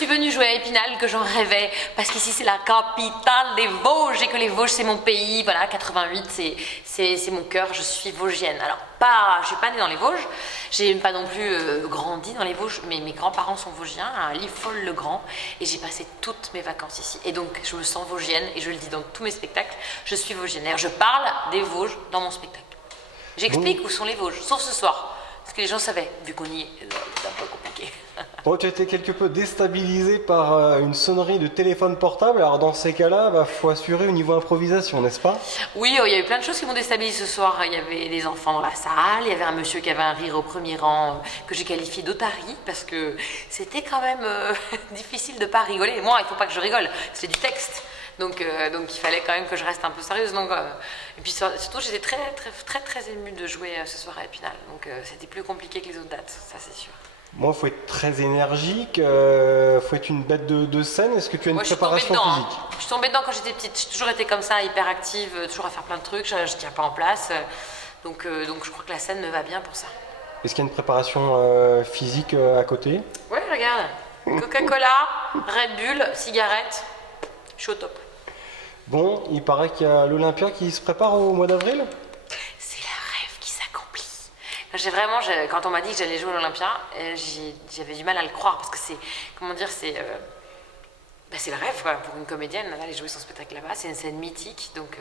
suis venue jouer à Épinal, que j'en rêvais, parce qu'ici c'est la capitale des Vosges et que les Vosges c'est mon pays. Voilà, 88 c'est mon cœur, je suis vosgienne. Alors je suis pas née dans les Vosges, j'ai pas non plus grandi dans les Vosges, mais mes grands-parents sont vosgiens, à Liffol-le-Grand, et j'ai passé toutes mes vacances ici. Et donc je me sens vosgienne, et je le dis dans tous mes spectacles, je suis vosgienne. D'ailleurs je parle des Vosges dans mon spectacle. J'explique où sont les Vosges, sauf ce soir. Parce que les gens savaient, vu qu'on y est, c'est un peu compliqué. Bon, tu as été quelque peu déstabilisé par une sonnerie de téléphone portable. Alors dans ces cas-là, faut assurer au niveau improvisation, n'est-ce pas? Oui, il y a eu plein de choses qui m'ont déstabilisé ce soir. Il y avait des enfants dans la salle, il y avait un monsieur qui avait un rire au premier rang que j'ai qualifié d'otarie parce que c'était quand même difficile de pas rigoler. Moi, il faut pas que je rigole, c'est du texte. Donc il fallait quand même que je reste un peu sérieuse. Et puis surtout, j'étais très émue de jouer ce soir à Épinal. Donc c'était plus compliqué que les autres dates, ça c'est sûr. Moi, faut être très énergique, faut être une bête de scène. Est-ce que tu as une préparation physique? Je suis tombée dedans quand j'étais petite. J'ai toujours été comme ça, hyper active, toujours à faire plein de trucs. Je tiens pas en place. Donc je crois que la scène me va bien pour ça. Est-ce qu'il y a une préparation physique à côté? Ouais, regarde. Coca-Cola, Red Bull, cigarette. Je suis au top. Bon, il paraît qu'il y a l'Olympia qui se prépare au mois d'avril. C'est le rêve qui s'accomplit. Quand on m'a dit que j'allais jouer à l'Olympia, j'avais du mal à le croire parce que c'est le rêve quoi, pour une comédienne, d'aller jouer son spectacle là-bas. C'est une scène mythique, donc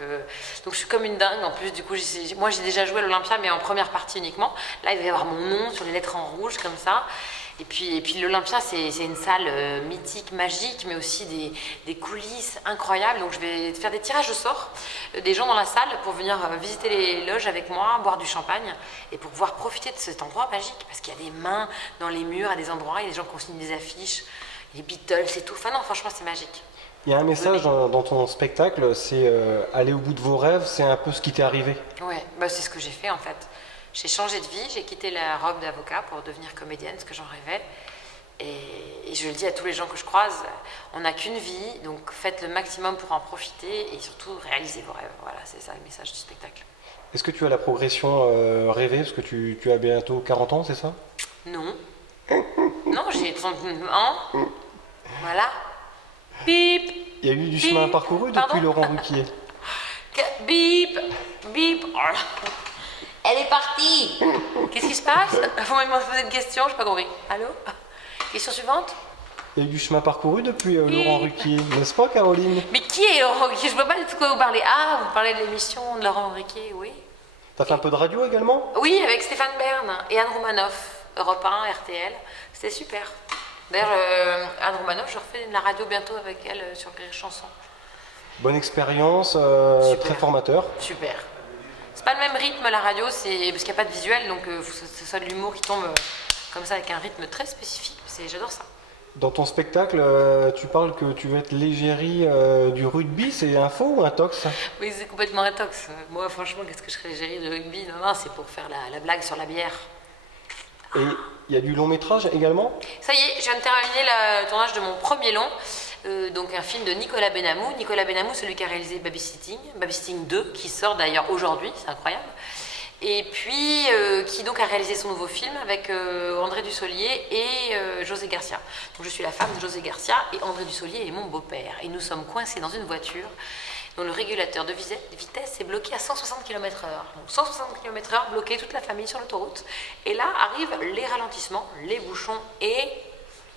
je suis comme une dingue. En plus, du coup, moi j'ai déjà joué à l'Olympia, mais en première partie uniquement. Là, il va y avoir mon nom sur les lettres en rouge comme ça. Et puis l'Olympia, c'est une salle mythique, magique, mais aussi des coulisses incroyables. Donc je vais faire des tirages au sort des gens dans la salle pour venir visiter les loges avec moi, boire du champagne et pour pouvoir profiter de cet endroit magique. Parce qu'il y a des mains dans les murs, à des endroits, il y a des gens qui ont signé des affiches, les Beatles et tout. Enfin non, franchement, c'est magique. Il y a un message dans ton spectacle, c'est aller au bout de vos rêves, c'est un peu ce qui t'est arrivé. Ouais, c'est ce que j'ai fait en fait. J'ai changé de vie, j'ai quitté la robe d'avocat pour devenir comédienne, ce que j'en rêvais. Et je le dis à tous les gens que je croise, on n'a qu'une vie, donc faites le maximum pour en profiter et surtout réalisez vos rêves. Voilà, c'est ça le message du spectacle. Est-ce que tu as la progression rêvée? Parce que tu as bientôt 40 ans, c'est ça? Non. Non, j'ai 31 ans. Voilà. Bip. Il y a eu du chemin parcouru depuis Laurent Ruquier. Bip. Bip. Oh là. Elle est partie. Qu'est-ce qui se passe? Vous m'avez posé une question, je n'ai pas compris. Allô? Question suivante? Il y a eu du chemin parcouru depuis Laurent Ruquier, n'est-ce pas Caroline? Mais qui est Laurent Ruquier? Je ne vois pas du tout de quoi vous parlez. Ah, vous parlez de l'émission de Laurent Ruquier, oui. T'as fait un peu de radio également? Oui, avec Stéphane Bern et Anne Romanoff, Europe 1, RTL. C'était super. D'ailleurs, Anne Romanoff, je refais de la radio bientôt avec elle sur Rire Chanson. Bonne expérience, très formateur. Super. C'est pas le même rythme la radio, parce qu'il n'y a pas de visuel, donc il faut que ce soit de l'humour qui tombe comme ça avec un rythme très spécifique. J'adore ça. Dans ton spectacle, tu parles que tu veux être l'égérie du rugby, c'est un faux ou un tox? Oui, c'est complètement un tox. Moi, franchement, qu'est-ce que je serais l'égérie du rugby? Non, c'est pour faire la blague sur la bière. Et il y a du long métrage également? Ça y est, je viens de terminer le tournage de mon premier long. Donc un film de Nicolas Benamou. Nicolas Benamou, celui qui a réalisé Babysitting 2, qui sort d'ailleurs aujourd'hui, c'est incroyable. Et puis qui donc a réalisé son nouveau film avec André Dussolier et José Garcia. Donc je suis la femme de José Garcia et André Dussolier est mon beau-père. Et nous sommes coincés dans une voiture dont le régulateur de vitesse est bloqué à 160 km/h. Donc 160 km/h, bloqué toute la famille sur l'autoroute. Et là arrivent les ralentissements, les bouchons et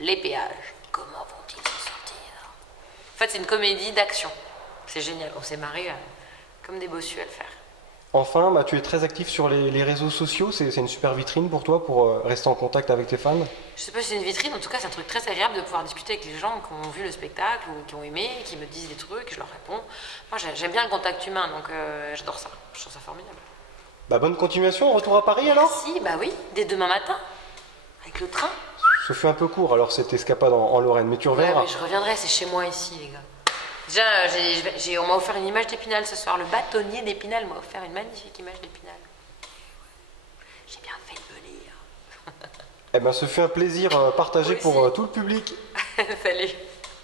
les péages. Comment vont-ils s'en sortir? En fait, c'est une comédie d'action. C'est génial, on s'est marré comme des bossus à le faire. Enfin, tu es très actif sur les réseaux sociaux, c'est une super vitrine pour toi, pour rester en contact avec tes fans? Je sais pas si c'est une vitrine, en tout cas c'est un truc très agréable de pouvoir discuter avec les gens qui ont vu le spectacle ou qui ont aimé, qui me disent des trucs, je leur réponds. Moi j'aime bien le contact humain, donc j'adore ça, je trouve ça formidable. Bonne continuation, retour à Paris alors? Si, oui, dès demain matin, avec le train. Ce fut un peu court alors cette escapade en Lorraine, mais tu reviendras. Ouais, mais je reviendrai, c'est chez moi ici les gars. Déjà, on m'a offert une image d'Épinal ce soir. Le bâtonnier d'Épinal m'a offert une magnifique image d'Épinal. J'ai bien fait de venir. Ce fut un plaisir partagé pour tout le public. Salut,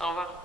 au revoir.